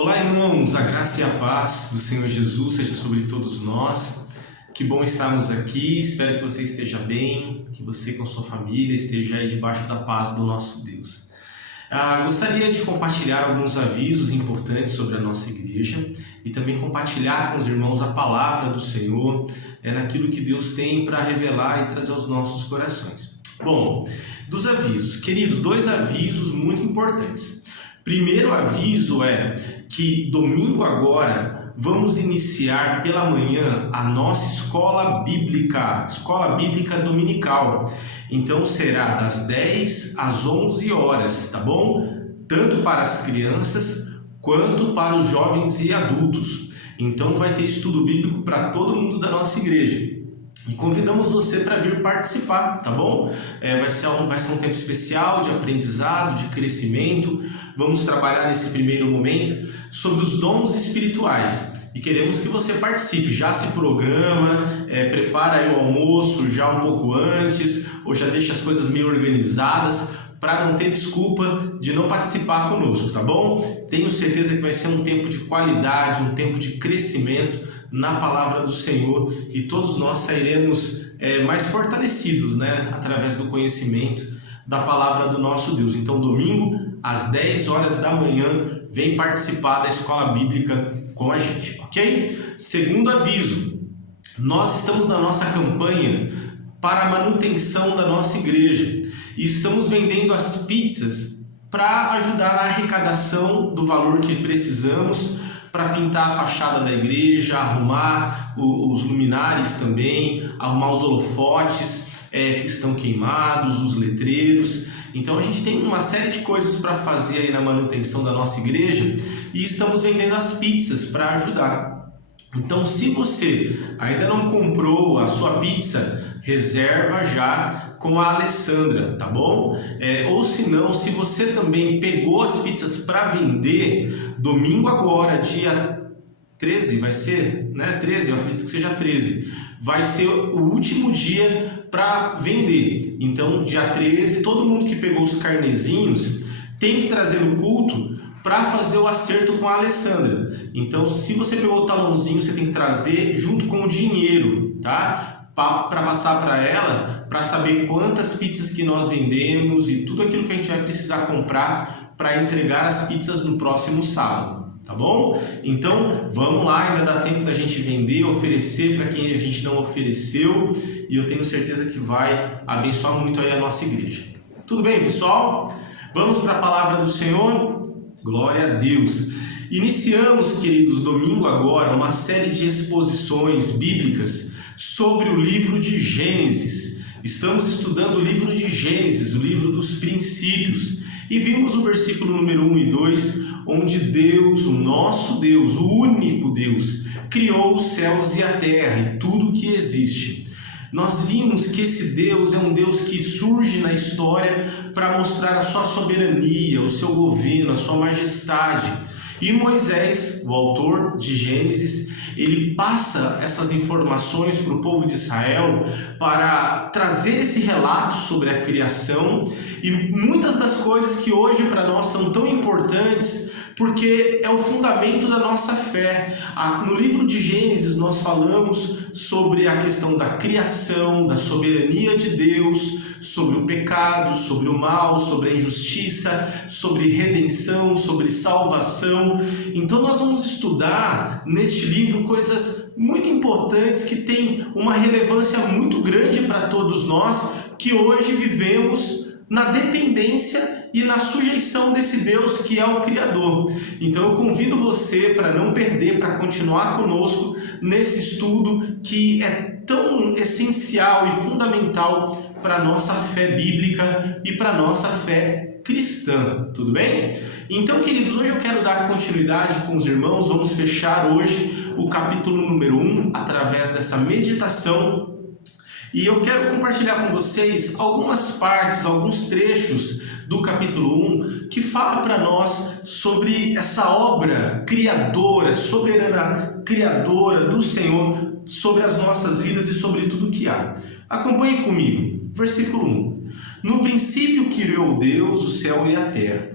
Olá, irmãos, a graça e a paz do Senhor Jesus seja sobre todos nós. Que bom estarmos aqui, espero que você esteja bem, que você com sua família esteja aí debaixo da paz do nosso Deus. Gostaria de compartilhar alguns avisos importantes sobre a nossa igreja e também compartilhar com os irmãos a palavra do Senhor, naquilo que Deus tem para revelar e trazer aos nossos corações. Bom, dos avisos, queridos, 2 avisos muito importantes. Primeiro aviso é que domingo agora vamos iniciar pela manhã a nossa escola bíblica dominical. Então será das 10 às 11 horas, tá bom? Tanto para as crianças quanto para os jovens e adultos. Então vai ter estudo bíblico para todo mundo da nossa igreja. E convidamos você para vir participar, tá bom? Vai ser um tempo especial de aprendizado, de crescimento. Vamos trabalhar nesse primeiro momento sobre os dons espirituais. E queremos que você participe, já se programa, prepara aí o almoço já um pouco antes, ou já deixa as coisas meio organizadas, para não ter desculpa de não participar conosco, tá bom? Tenho certeza que vai ser um tempo de qualidade, um tempo de crescimento na palavra do Senhor, e todos nós sairemos mais fortalecidos, através do conhecimento da palavra do nosso Deus. Então, domingo, às 10 horas da manhã, vem participar da escola bíblica com a gente, ok? Segundo aviso, nós estamos na nossa campanha para a manutenção da nossa igreja e estamos vendendo as pizzas para ajudar na arrecadação do valor que precisamos para pintar a fachada da igreja, arrumar os luminares também, arrumar os holofotes que estão queimados, os letreiros. Então a gente tem uma série de coisas para fazer aí na manutenção da nossa igreja e estamos vendendo as pizzas para ajudar. Então, se você ainda não comprou a sua pizza, reserva já com a Alessandra, tá bom? Ou se não, se você também pegou as pizzas para vender, domingo agora, dia 13, vai ser, 13, eu acredito que seja 13, vai ser o último dia para vender. Então, dia 13, todo mundo que pegou os carnezinhos tem que trazer no culto para fazer o acerto com a Alessandra. Então, se você pegou o talãozinho, você tem que trazer junto com o dinheiro, tá? Para passar para ela, para saber quantas pizzas que nós vendemos e tudo aquilo que a gente vai precisar comprar para entregar as pizzas no próximo sábado, tá bom? Então, vamos lá, ainda dá tempo da gente vender, oferecer para quem a gente não ofereceu, e eu tenho certeza que vai abençoar muito aí a nossa igreja. Tudo bem, pessoal? Vamos para a palavra do Senhor? Glória a Deus! Iniciamos, queridos, domingo agora, uma série de exposições bíblicas sobre o livro de Gênesis. Estamos estudando o livro de Gênesis, o livro dos princípios, e vimos o versículo número 1 e 2, onde Deus, o nosso Deus, o único Deus, criou os céus e a terra e tudo o que existe. Nós vimos que esse Deus é um Deus que surge na história para mostrar a sua soberania, o seu governo, a sua majestade. E Moisés, o autor de Gênesis, ele passa essas informações para o povo de Israel para trazer esse relato sobre a criação e muitas das coisas que hoje para nós são tão importantes, porque é o fundamento da nossa fé. No livro de Gênesis nós falamos sobre a questão da criação, da soberania de Deus, sobre o pecado, sobre o mal, sobre a injustiça, sobre redenção, sobre salvação. Então nós vamos estudar neste livro coisas muito importantes que têm uma relevância muito grande para todos nós que hoje vivemos na dependência e na sujeição desse Deus que é o Criador. Então eu convido você para não perder, para continuar conosco nesse estudo que é tão essencial e fundamental para a nossa fé bíblica e para a nossa fé cristã, tudo bem? Então, queridos, hoje eu quero dar continuidade com os irmãos, vamos fechar hoje o capítulo número 1 através dessa meditação. E eu quero compartilhar com vocês algumas partes, alguns trechos do capítulo 1 que fala para nós sobre essa obra criadora, soberana criadora do Senhor sobre as nossas vidas e sobre tudo que há. Acompanhe comigo, versículo 1. No princípio criou Deus o céu e a terra.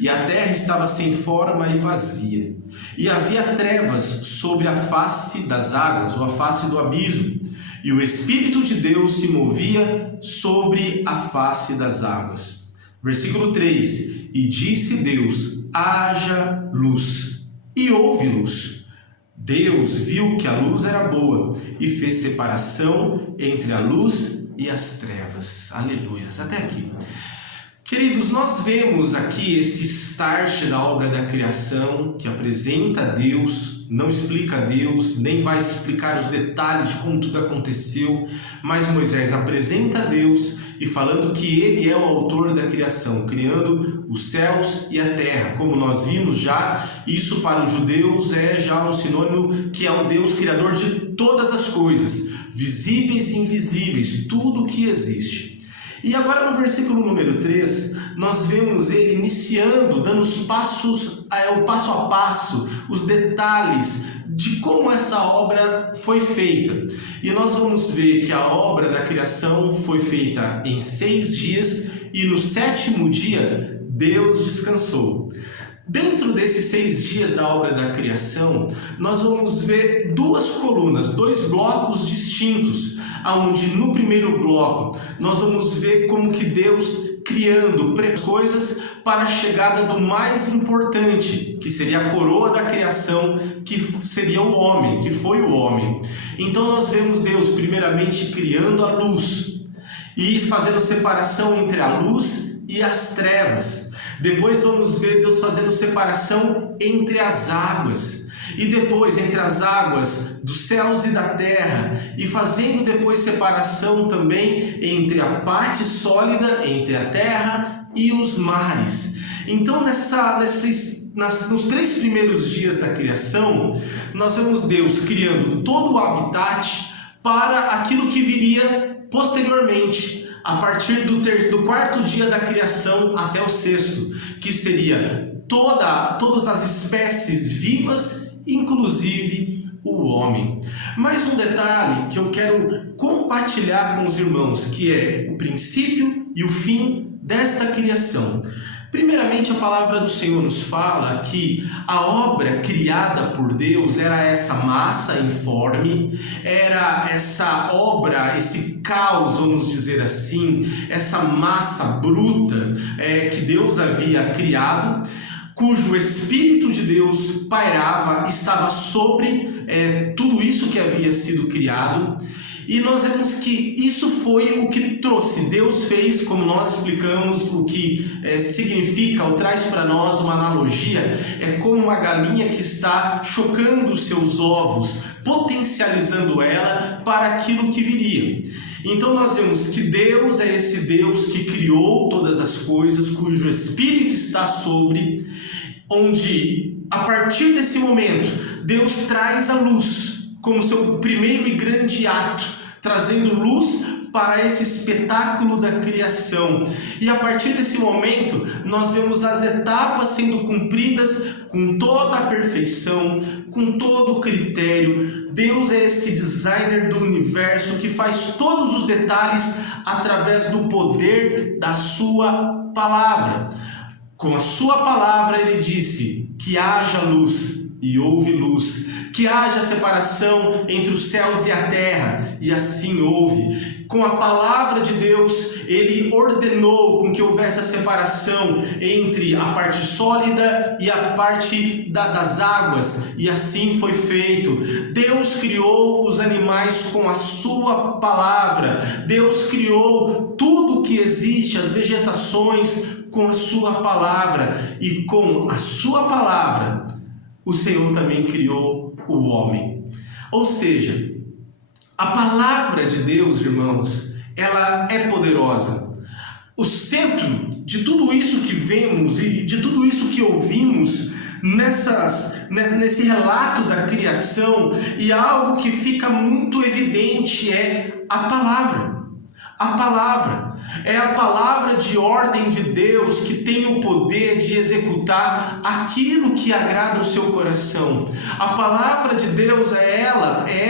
E a terra estava sem forma e vazia, e havia trevas sobre a face das águas, ou a face do abismo, e o Espírito de Deus se movia sobre a face das águas. Versículo 3: E disse Deus: haja luz, e houve luz. Deus viu que a luz era boa, e fez separação entre a luz e as trevas. Aleluias. Até aqui. Queridos, nós vemos aqui esse start da obra da criação, que apresenta Deus, não explica Deus, nem vai explicar os detalhes de como tudo aconteceu, mas Moisés apresenta Deus e falando que ele é o autor da criação, criando os céus e a terra. Como nós vimos já, isso para os judeus é já um sinônimo que é o Deus criador de todas as coisas, visíveis e invisíveis, tudo que existe. E agora no versículo número 3, nós vemos ele iniciando, dando os passos, o passo a passo, os detalhes de como essa obra foi feita. E nós vamos ver que a obra da criação foi feita em 6 dias e no 7º dia Deus descansou. Dentro desses 6 dias da obra da criação, nós vamos ver 2 colunas, 2 blocos distintos, onde no primeiro bloco nós vamos ver como que Deus criando coisas para a chegada do mais importante, que seria a coroa da criação, que seria o homem, que foi o homem. Então nós vemos Deus primeiramente criando a luz e fazendo separação entre a luz e as trevas. Depois vamos ver Deus fazendo separação entre as águas. E depois entre as águas dos céus e da terra, e fazendo depois separação também entre a parte sólida, entre a terra e os mares. Então nos 3 primeiros dias da criação, nós vemos Deus criando todo o habitat para aquilo que viria posteriormente, a partir do 4º dia da criação até o 6º, que seria todas as espécies vivas, inclusive o homem. Mais um detalhe que eu quero compartilhar com os irmãos, que é o princípio e o fim desta criação. Primeiramente, a palavra do Senhor nos fala que a obra criada por Deus era essa massa informe, era essa obra, esse caos, vamos dizer assim, essa massa bruta que Deus havia criado, cujo Espírito de Deus pairava, estava sobre tudo isso que havia sido criado. E nós vemos que isso foi o que trouxe, Deus fez, como nós explicamos, o que significa, ou traz para nós uma analogia, é como uma galinha que está chocando os seus ovos, potencializando ela para aquilo que viria. Então nós vemos que Deus é esse Deus que criou todas as coisas, cujo Espírito está sobre, onde a partir desse momento Deus traz a luz como seu primeiro e grande ato, trazendo luz para esse espetáculo da criação. E a partir desse momento, nós vemos as etapas sendo cumpridas com toda a perfeição, com todo o critério. Deus é esse designer do universo que faz todos os detalhes através do poder da sua palavra. Com a sua palavra ele disse que haja luz e houve luz, que haja separação entre os céus e a terra, e assim houve. Com a palavra de Deus, ele ordenou com que houvesse a separação entre a parte sólida e a parte das águas, e assim foi feito. Deus criou os animais com a sua palavra, Deus criou tudo que existe, as vegetações, com a sua palavra, e com a sua palavra, o Senhor também criou o homem. Ou seja, a palavra de Deus, irmãos, ela é poderosa. O centro de tudo isso que vemos e de tudo isso que ouvimos nesse relato da criação, e algo que fica muito evidente é a palavra. A palavra é a palavra de ordem de Deus que tem o poder de executar aquilo que agrada o seu coração. A palavra de Deus é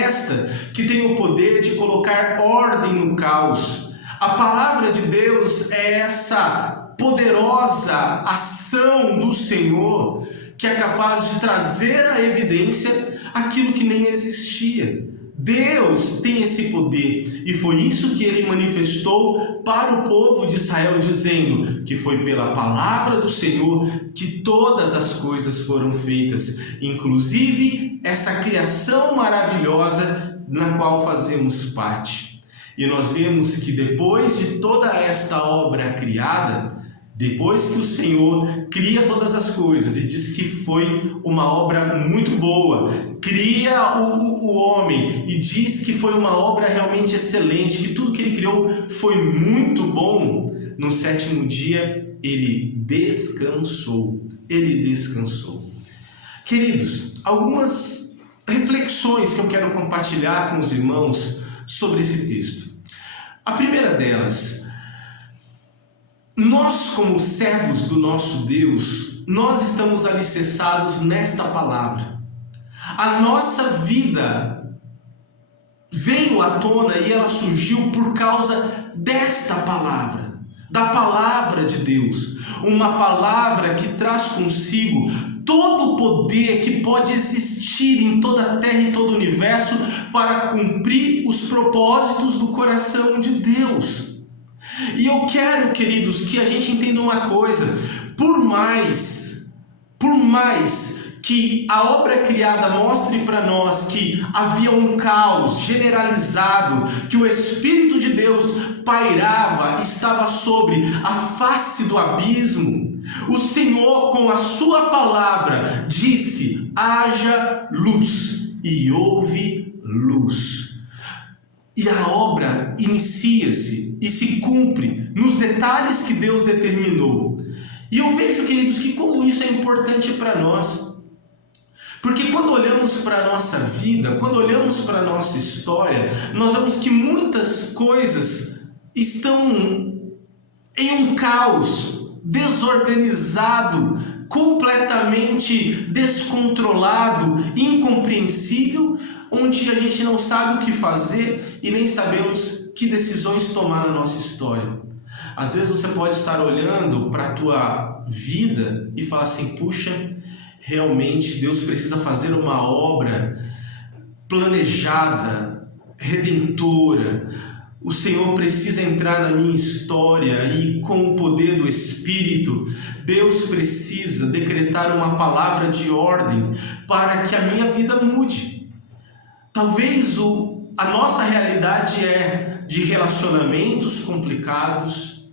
esta que tem o poder de colocar ordem no caos. A palavra de Deus é essa poderosa ação do Senhor que é capaz de trazer à evidência aquilo que nem existia. Deus tem esse poder e foi isso que ele manifestou para o povo de Israel, dizendo que foi pela palavra do Senhor que todas as coisas foram feitas, inclusive essa criação maravilhosa na qual fazemos parte. E nós vemos que depois de toda esta obra criada, depois que o Senhor cria todas as coisas e diz que foi uma obra muito boa, cria o homem e diz que foi uma obra realmente excelente, que tudo que ele criou foi muito bom, no sétimo dia ele descansou. Ele descansou. Queridos, algumas reflexões que eu quero compartilhar com os irmãos sobre esse texto. A primeira delas: nós, como servos do nosso Deus, nós estamos alicerçados nesta palavra. A nossa vida veio à tona e ela surgiu por causa desta palavra, da palavra de Deus. Uma palavra que traz consigo todo o poder que pode existir em toda a terra e todo o universo para cumprir os propósitos do coração de Deus. E eu quero, queridos, que a gente entenda uma coisa: por mais que a obra criada mostre para nós que havia um caos generalizado, que o Espírito de Deus pairava, estava sobre a face do abismo, o Senhor, com a sua palavra, disse: haja luz, e houve luz. E a obra inicia-se e se cumpre nos detalhes que Deus determinou. E eu vejo, queridos, que como isso é importante para nós. Porque quando olhamos para a nossa vida, quando olhamos para a nossa história, nós vemos que muitas coisas estão em um caos, desorganizado, completamente descontrolado, incompreensível, onde a gente não sabe o que fazer e nem sabemos que decisões tomar na nossa história. Às vezes você pode estar olhando para a tua vida e falar assim: puxa, realmente Deus precisa fazer uma obra planejada, redentora. O Senhor precisa entrar na minha história e, com o poder do Espírito, Deus precisa decretar uma palavra de ordem para que a minha vida mude. Talvez a nossa realidade é de relacionamentos complicados,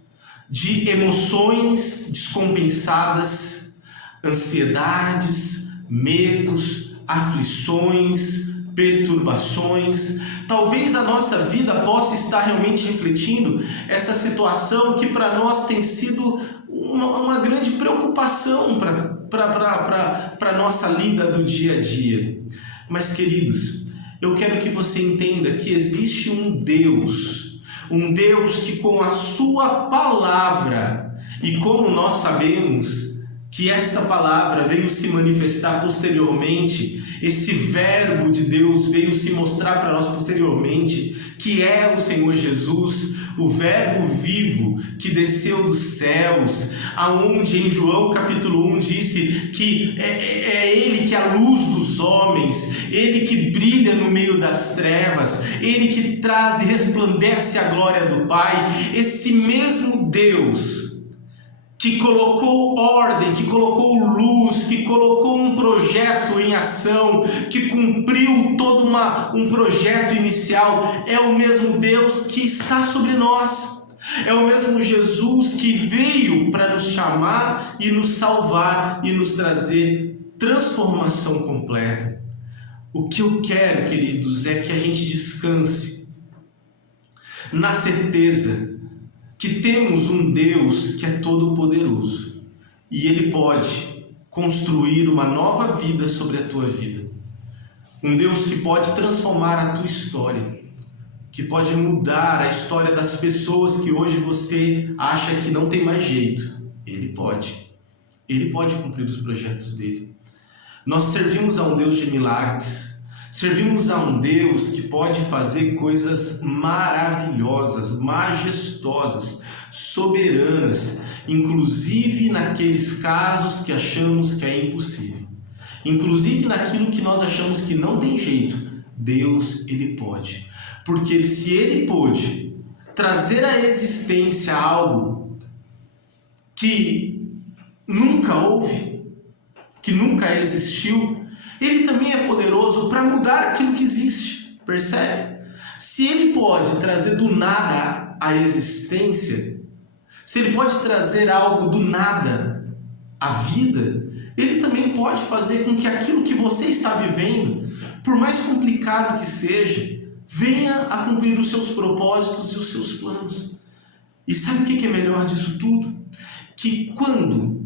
de emoções descompensadas, ansiedades, medos, aflições, perturbações. Talvez a nossa vida possa estar realmente refletindo essa situação que para nós tem sido uma grande preocupação para a nossa lida do dia a dia. Mas, queridos, eu quero que você entenda que existe um Deus que com a sua palavra, e como nós sabemos que esta palavra veio se manifestar posteriormente, esse verbo de Deus veio se mostrar para nós posteriormente, que é o Senhor Jesus, o verbo vivo que desceu dos céus, aonde em João capítulo 1 disse que é Ele que é a luz dos homens, Ele que brilha no meio das trevas, Ele que traz e resplandece a glória do Pai. Esse mesmo Deus que colocou ordem, que colocou luz, que colocou um projeto em ação, que cumpriu todo um projeto inicial, é o mesmo Deus que está sobre nós. É o mesmo Jesus que veio para nos chamar e nos salvar e nos trazer transformação completa. O que eu quero, queridos, é que a gente descanse na certeza que temos um Deus que é todo poderoso e Ele pode construir uma nova vida sobre a tua vida. Um Deus que pode transformar a tua história, que pode mudar a história das pessoas que hoje você acha que não tem mais jeito. Ele pode cumprir os projetos dele. Nós servimos a um Deus de milagres, Servimos a um Deus que pode fazer coisas maravilhosas, majestosas, soberanas, inclusive naqueles casos que achamos que é impossível. Inclusive naquilo que nós achamos que não tem jeito, Deus, Ele pode. Porque se Ele pôde trazer à existência algo que nunca houve, que nunca existiu, Ele também é poderoso para mudar aquilo que existe, percebe? Se Ele pode trazer do nada à existência, se Ele pode trazer algo do nada à vida, Ele também pode fazer com que aquilo que você está vivendo, por mais complicado que seja, venha a cumprir os seus propósitos e os seus planos. E sabe o que é melhor disso tudo? Que quando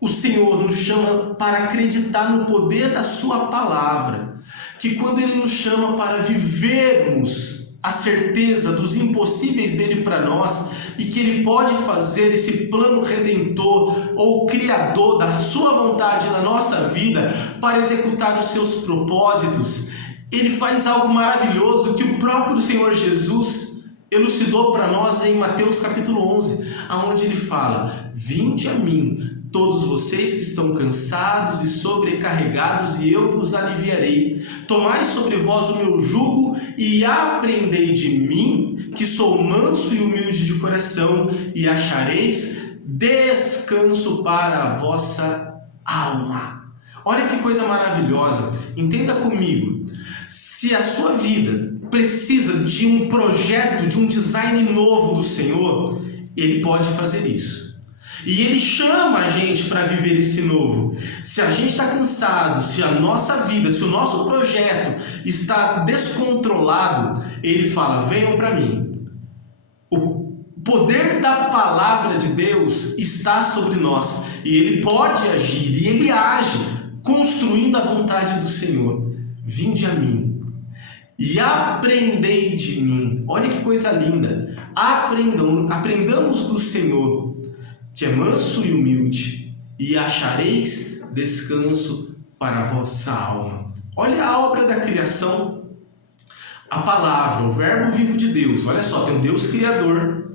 o Senhor nos chama para acreditar no poder da sua palavra, que quando Ele nos chama para vivermos a certeza dos impossíveis dele para nós e que Ele pode fazer esse plano redentor ou criador da sua vontade na nossa vida para executar os seus propósitos, Ele faz algo maravilhoso que o próprio Senhor Jesus elucidou para nós em Mateus capítulo 11, onde Ele fala: vinde a mim, todos vocês que estão cansados e sobrecarregados, e eu vos aliviarei. Tomai sobre vós o meu jugo e aprendei de mim, que sou manso e humilde de coração, e achareis descanso para a vossa alma. Olha que coisa maravilhosa. Entenda comigo. Se a sua vida precisa de um projeto, de um design novo do Senhor, Ele pode fazer isso. E Ele chama a gente para viver esse novo. Se a gente está cansado, se a nossa vida, se o nosso projeto está descontrolado, Ele fala: venham para mim. O poder da palavra de Deus está sobre nós. E Ele pode agir, e Ele age, construindo a vontade do Senhor. Vinde a mim e aprendei de mim. Olha que coisa linda. Aprendamos do Senhor, que é manso e humilde, e achareis descanso para a vossa alma. Olha a obra da criação, a palavra, o verbo vivo de Deus. Olha só, tem um Deus criador,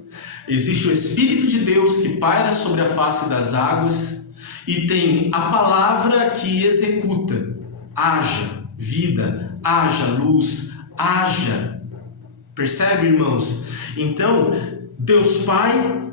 existe o Espírito de Deus que paira sobre a face das águas, e tem a palavra que executa: haja vida, haja luz, haja. Percebe, irmãos? Então, Deus Pai,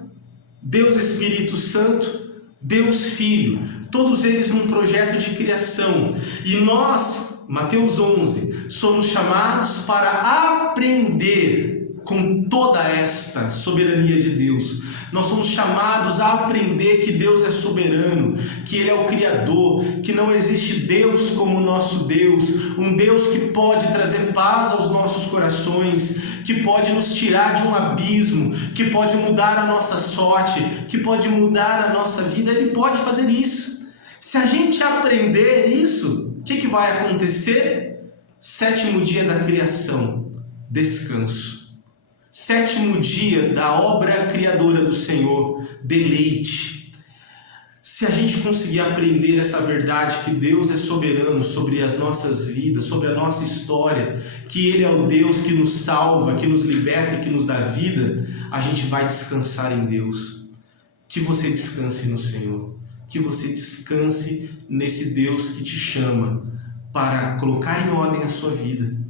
Deus Espírito Santo, Deus Filho, todos eles num projeto de criação. E nós, Mateus 11, somos chamados para aprender com toda esta soberania de Deus. Nós somos chamados a aprender que Deus é soberano, que Ele é o Criador, que não existe Deus como o nosso Deus, um Deus que pode trazer paz aos nossos corações, que pode nos tirar de um abismo, que pode mudar a nossa sorte, que pode mudar a nossa vida. Ele pode fazer isso. Se a gente aprender isso, o que vai acontecer? 7º dia da criação, descanso. 7º dia da obra criadora do Senhor, deleite. Se a gente conseguir aprender essa verdade, que Deus é soberano sobre as nossas vidas, sobre a nossa história, que Ele é o Deus que nos salva, que nos liberta e que nos dá vida, a gente vai descansar em Deus. Que você descanse no Senhor, que você descanse nesse Deus que te chama para colocar em ordem a sua vida.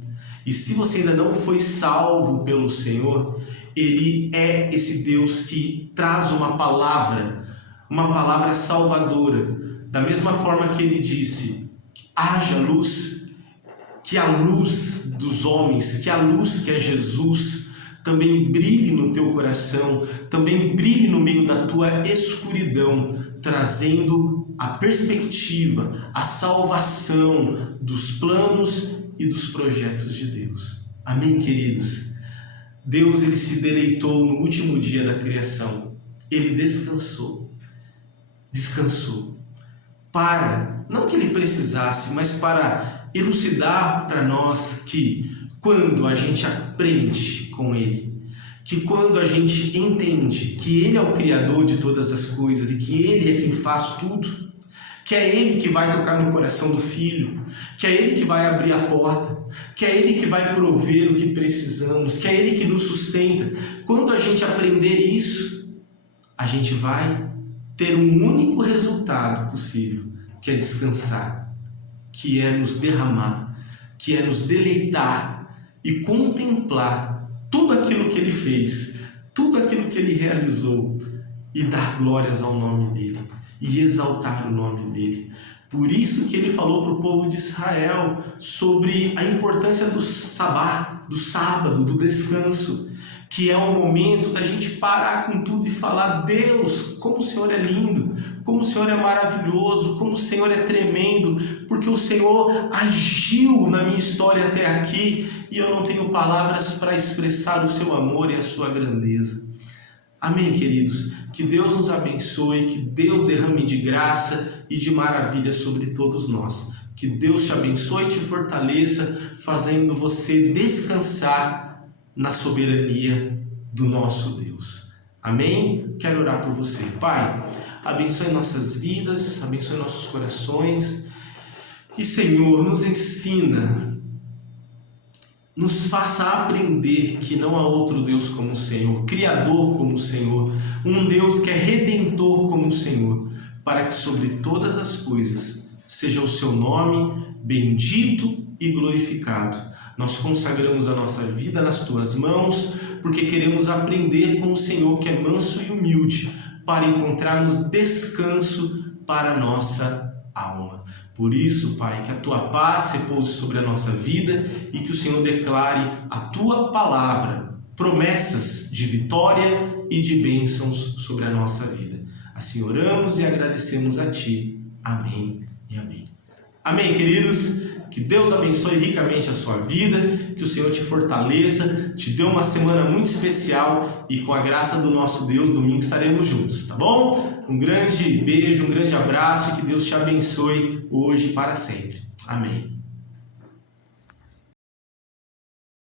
E se você ainda não foi salvo pelo Senhor, Ele é esse Deus que traz uma palavra salvadora. Da mesma forma que Ele disse: haja luz, que a luz dos homens, que a luz que é Jesus, também brilhe no teu coração, também brilhe no meio da tua escuridão, trazendo a perspectiva, a salvação dos planos e dos projetos de Deus. Amém, queridos? Deus, Ele se deleitou no último dia da criação. Ele descansou. Não que Ele precisasse, mas para elucidar para nós que quando a gente aprende com Ele, que quando a gente entende que Ele é o Criador de todas as coisas e que Ele é quem faz tudo, que é Ele que vai tocar no coração do filho, que é Ele que vai abrir a porta, que é Ele que vai prover o que precisamos, que é Ele que nos sustenta. Quando a gente aprender isso, a gente vai ter um único resultado possível, que é descansar, que é nos derramar, que é nos deleitar e contemplar tudo aquilo que Ele fez, tudo aquilo que Ele realizou e dar glórias ao nome dEle e exaltar o nome dEle. Por isso que Ele falou para o povo de Israel sobre a importância do sabá, do sábado, do descanso, que é o momento da gente parar com tudo e falar: Deus, como o Senhor é lindo, como o Senhor é maravilhoso, como o Senhor é tremendo, porque o Senhor agiu na minha história até aqui e eu não tenho palavras para expressar o seu amor e a sua grandeza. Amém, queridos? Que Deus nos abençoe, que Deus derrame de graça e de maravilha sobre todos nós. Que Deus te abençoe e te fortaleça, fazendo você descansar na soberania do nosso Deus. Amém? Quero orar por você. Pai, abençoe nossas vidas, abençoe nossos corações e, Senhor, nos ensina, nos faça aprender que não há outro Deus como o Senhor, Criador como o Senhor, um Deus que é Redentor como o Senhor, para que sobre todas as coisas seja o seu nome bendito e glorificado. Nós consagramos a nossa vida nas tuas mãos, porque queremos aprender com o Senhor, que é manso e humilde, para encontrarmos descanso para a nossa alma. Por isso, Pai, que a tua paz repouse sobre a nossa vida e que o Senhor declare a tua palavra, promessas de vitória e de bênçãos sobre a nossa vida. Assim oramos e agradecemos a ti. Amém e amém. Amém, queridos? Que Deus abençoe ricamente a sua vida, que o Senhor te fortaleça, te dê uma semana muito especial e com a graça do nosso Deus, domingo estaremos juntos, tá bom? Um grande beijo, um grande abraço e que Deus te abençoe hoje e para sempre. Amém.